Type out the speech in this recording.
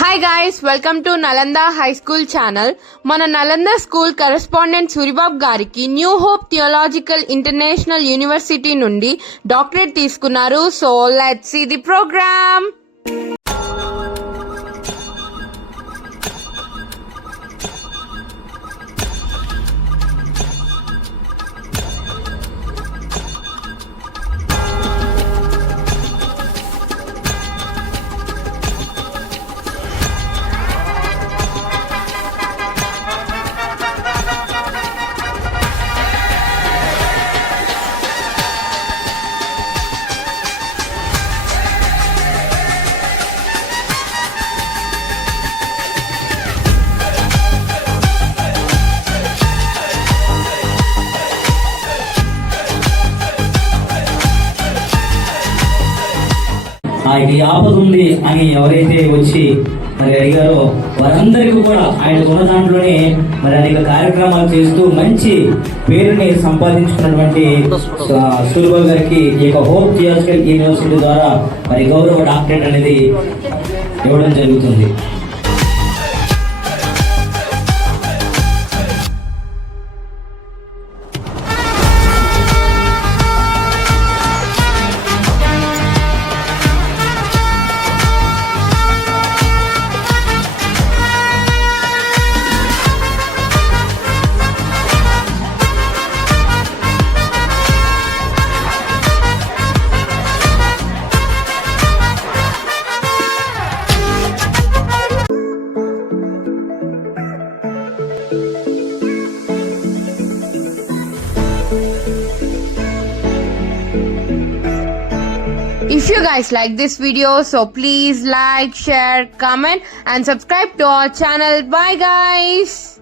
Hi guys, welcome to Nalanda high school channel. మన Nalanda school correspondent Suribabu గారికి new hope theological international university నుండి doctorate తీసుకున్నారు. So let's see the programme. ఆయనకి ఆపద ఉంది అని ఎవరైతే వచ్చి మరి అడిగారో వారందరికీ కూడా ఆయన ఉన్న దాంట్లోనే మరి అనేక కార్యక్రమాలు చేస్తూ మంచి పేరుని సంపాదించుకున్నటువంటి సూరిబాబు గారికి ఈ యొక్క హోప్ థియోలాజికల్ యూనివర్సిటీ ద్వారా మరి గౌరవ డాక్టరేట్ అనేది ఇవ్వడం జరుగుతుంది. If you guys like this video, so please like, share, comment and subscribe to our channel. Bye guys.